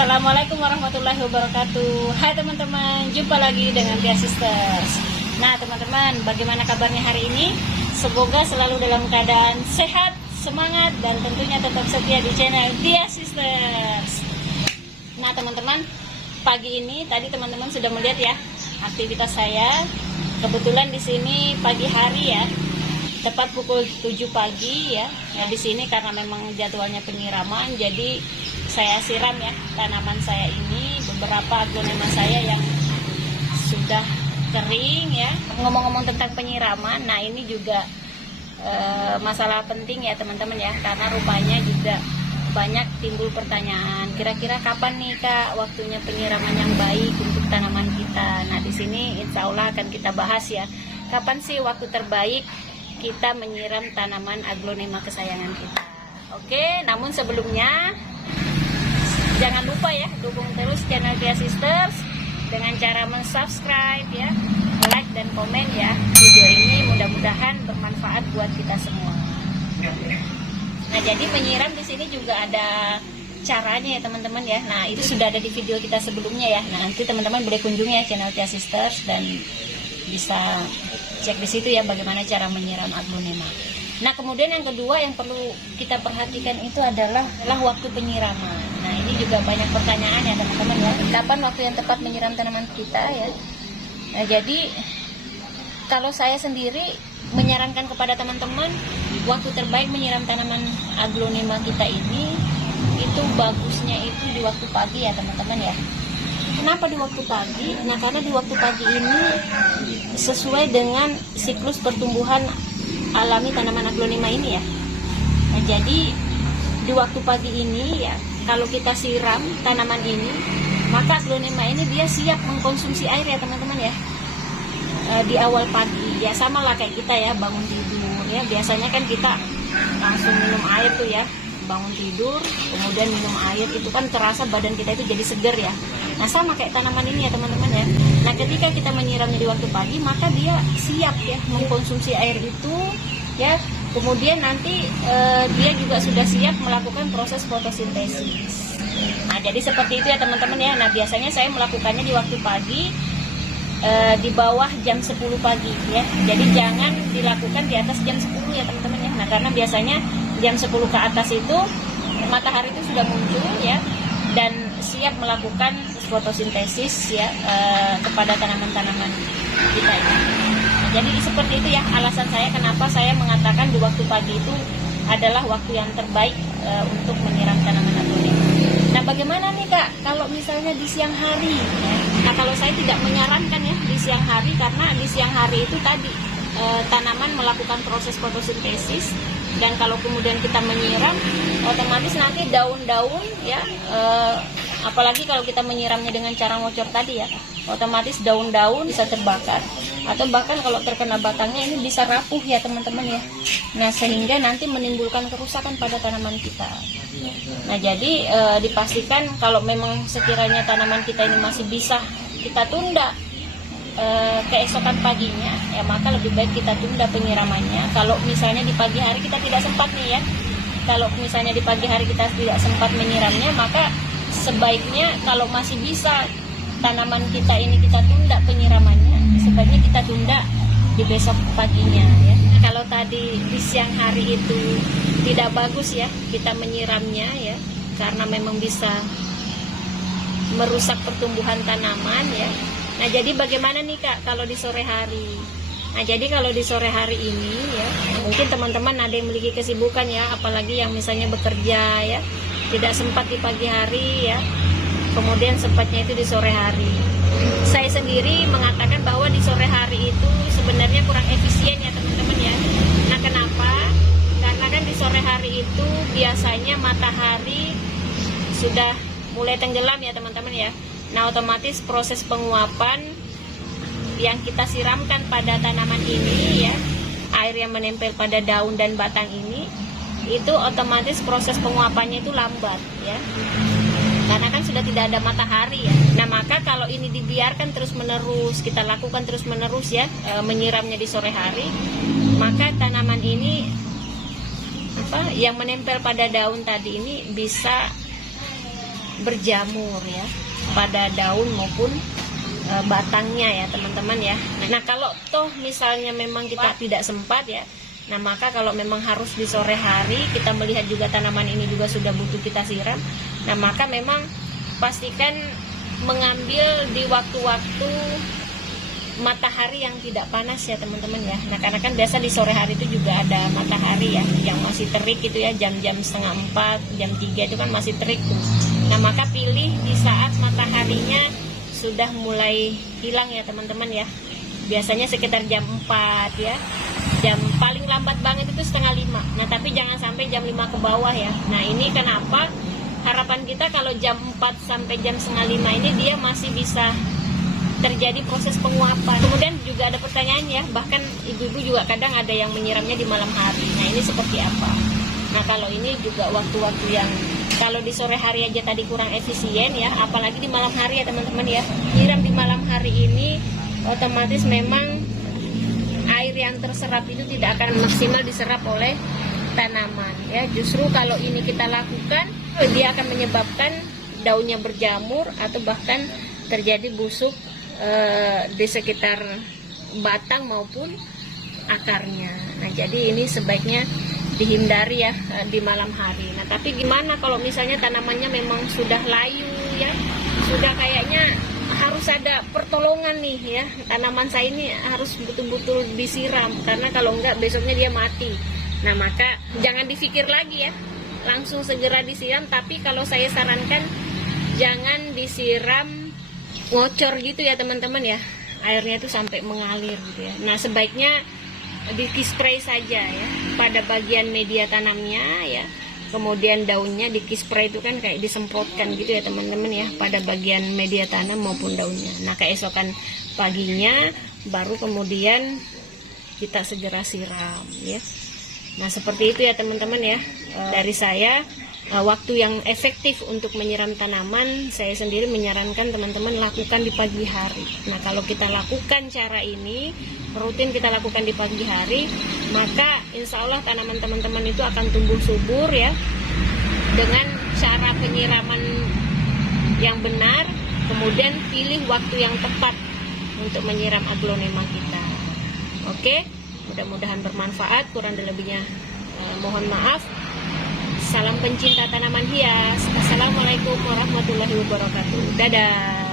Assalamualaikum warahmatullahi wabarakatuh. Hai teman-teman, jumpa lagi dengan Tia Sisters. Nah teman-teman, bagaimana kabarnya hari ini? Semoga selalu dalam keadaan sehat, semangat, dan tentunya tetap setia di channel Tia Sisters. Nah teman-teman, pagi ini tadi teman-teman sudah melihat ya aktivitas saya. Kebetulan di sini pagi hari ya, tepat pukul 7 pagi ya. Nah di sini karena memang jadwalnya penyiraman, jadi saya siram ya tanaman saya ini, beberapa aglonema saya yang sudah kering ya. Ngomong-ngomong tentang penyiraman, nah ini juga masalah penting ya teman-teman ya, karena rupanya juga banyak timbul pertanyaan, kira-kira kapan nih Kak waktunya penyiraman yang baik untuk tanaman kita. Nah di sini insya Allah akan kita bahas ya, kapan sih waktu terbaik kita menyiram tanaman aglonema kesayangan kita. Oke, namun sebelumnya jangan lupa ya, dukung terus channel Tia Sisters dengan cara subscribe ya, like dan komen ya video ini, mudah-mudahan bermanfaat buat kita semua. Nah jadi menyiram di sini juga ada caranya ya teman-teman ya. Nah itu sudah ada di video kita sebelumnya ya. Nah nanti teman-teman boleh kunjungi ya channel Tia Sisters dan bisa cek di situ ya bagaimana cara menyiram aglonema. Nah kemudian yang kedua yang perlu kita perhatikan itu adalah waktu penyiraman. Nah ini juga banyak pertanyaan ya teman-teman ya, kapan waktu yang tepat menyiram tanaman kita ya. Nah jadi kalau saya sendiri menyarankan kepada teman-teman, waktu terbaik menyiram tanaman aglonema kita ini itu bagusnya itu di waktu pagi ya teman-teman ya. Kenapa di waktu pagi? Nah karena di waktu pagi ini sesuai dengan siklus pertumbuhan alami tanaman aglonema ini ya. Nah jadi di waktu pagi ini ya, kalau kita siram tanaman ini, maka aglonema ini dia siap mengkonsumsi air ya teman-teman ya. Di awal pagi ya sama lah kayak kita ya, bangun tidur ya, biasanya kan kita langsung minum air tuh ya, bangun tidur kemudian minum air, itu kan terasa badan kita itu jadi seger ya. Nah sama kayak tanaman ini ya teman-teman ya. Nah ketika kita menyiramnya di waktu pagi, maka dia siap ya mengkonsumsi air itu ya. Kemudian nanti dia juga sudah siap melakukan proses fotosintesis. Nah jadi seperti itu ya teman-teman ya. Nah biasanya saya melakukannya di waktu pagi, di bawah jam 10 pagi ya. Jadi jangan dilakukan di atas jam 10 ya teman-teman ya. Nah karena biasanya jam 10 ke atas itu matahari itu sudah muncul ya, dan siap melakukan fotosintesis ya kepada tanaman-tanaman kita ini. Jadi seperti itu ya alasan saya kenapa saya mengatakan di waktu pagi itu adalah waktu yang terbaik untuk menyiram tanaman aglonema. Nah bagaimana nih Kak kalau misalnya di siang hari ya? Nah kalau saya tidak menyarankan ya di siang hari, karena di siang hari itu tadi tanaman melakukan proses fotosintesis, dan kalau kemudian kita menyiram otomatis nanti daun-daun ya, apalagi kalau kita menyiramnya dengan cara ngocor tadi ya, otomatis daun-daun bisa terbakar, atau bahkan kalau terkena batangnya ini bisa rapuh ya teman-teman ya. Nah sehingga nanti menimbulkan kerusakan pada tanaman kita. Nah jadi dipastikan kalau memang sekiranya tanaman kita ini masih bisa kita tunda keesokan paginya ya, maka lebih baik kita tunda penyiramannya. Kalau misalnya di pagi hari kita tidak sempat nih ya, kalau misalnya di pagi hari kita tidak sempat menyiramnya, maka sebaiknya kalau masih bisa tanaman kita ini kita tunda penyiramannya, sebaiknya kita tunda di besok paginya ya. Kalau tadi di siang hari itu tidak bagus ya kita menyiramnya ya, karena memang bisa merusak pertumbuhan tanaman ya. Nah jadi bagaimana nih Kak kalau di sore hari? Nah jadi kalau di sore hari ini ya, mungkin teman-teman ada yang memiliki kesibukan ya, apalagi yang misalnya bekerja ya, tidak sempat di pagi hari ya, kemudian sempatnya itu di sore hari. Saya sendiri mengatakan bahwa di sore hari itu sebenarnya kurang efisien ya teman-teman ya. Nah kenapa? Karena kan di sore hari itu biasanya matahari sudah mulai tenggelam ya teman-teman ya. Nah otomatis proses penguapan yang kita siramkan pada tanaman ini ya, air yang menempel pada daun dan batang ini, itu otomatis proses penguapannya itu lambat ya, karena kan sudah tidak ada matahari ya. Nah maka kalau ini dibiarkan terus menerus, kita lakukan terus menerus ya, menyiramnya di sore hari, maka tanaman ini yang menempel pada daun tadi ini bisa berjamur ya pada daun maupun batangnya ya teman-teman ya. Nah kalau toh misalnya memang kita tidak sempat ya, nah maka kalau memang harus di sore hari, kita melihat juga tanaman ini juga sudah butuh kita siram, nah maka memang pastikan mengambil di waktu-waktu matahari yang tidak panas ya teman-teman ya. Nah karena kan biasa di sore hari itu juga ada matahari ya yang masih terik gitu ya, jam-jam 3:30, jam 3 itu kan masih terik tuh. Nah maka pilih di saat mataharinya sudah mulai hilang ya teman-teman ya. Biasanya sekitar jam 4 ya. Jam paling lambat banget itu 4:30. Nah tapi jangan sampai jam 5 ke bawah ya. Nah ini kenapa harapan kita kalau jam 4 sampai jam 4:30 ini dia masih bisa terjadi proses penguapan. Kemudian juga ada pertanyaan ya, bahkan ibu-ibu juga kadang ada yang menyiramnya di malam hari. Nah ini seperti apa? Nah kalau ini juga waktu-waktu yang kalau di sore hari aja tadi kurang efisien ya, apalagi di malam hari ya teman-teman ya. Nyiram di malam hari ini otomatis memang air yang terserap itu tidak akan maksimal diserap oleh tanaman ya. Justru kalau ini kita lakukan, dia akan menyebabkan daunnya berjamur atau bahkan terjadi busuk di sekitar batang maupun akarnya. Nah jadi ini sebaiknya dihindari ya di malam hari. Nah tapi gimana kalau misalnya tanamannya memang sudah layu ya, sudah kayaknya harus ada pertolongan nih ya, tanaman saya ini harus betul-betul disiram karena kalau enggak besoknya dia mati. Nah maka jangan dipikir lagi ya, langsung segera disiram. Tapi kalau saya sarankan jangan disiram ngocor gitu ya teman-teman ya, airnya itu sampai mengalir gitu ya. Nah sebaiknya di spray saja ya pada bagian media tanamnya ya, kemudian daunnya di spray itu kan kayak disemprotkan gitu ya teman-teman ya pada bagian media tanam maupun daunnya. Nah keesokan paginya baru kemudian kita segera siram ya. Nah seperti itu ya teman-teman ya, dari saya. Waktu yang efektif untuk menyiram tanaman, saya sendiri menyarankan teman-teman lakukan di pagi hari. Nah kalau kita lakukan cara ini, rutin kita lakukan di pagi hari, maka insya Allah tanaman teman-teman itu akan tumbuh subur ya, dengan cara penyiraman yang benar. Kemudian pilih waktu yang tepat untuk menyiram aglonema kita. Oke, mudah-mudahan bermanfaat, kurang dan lebihnya mohon maaf. Salam pencinta tanaman hias. Assalamualaikum warahmatullahi wabarakatuh. Dadah.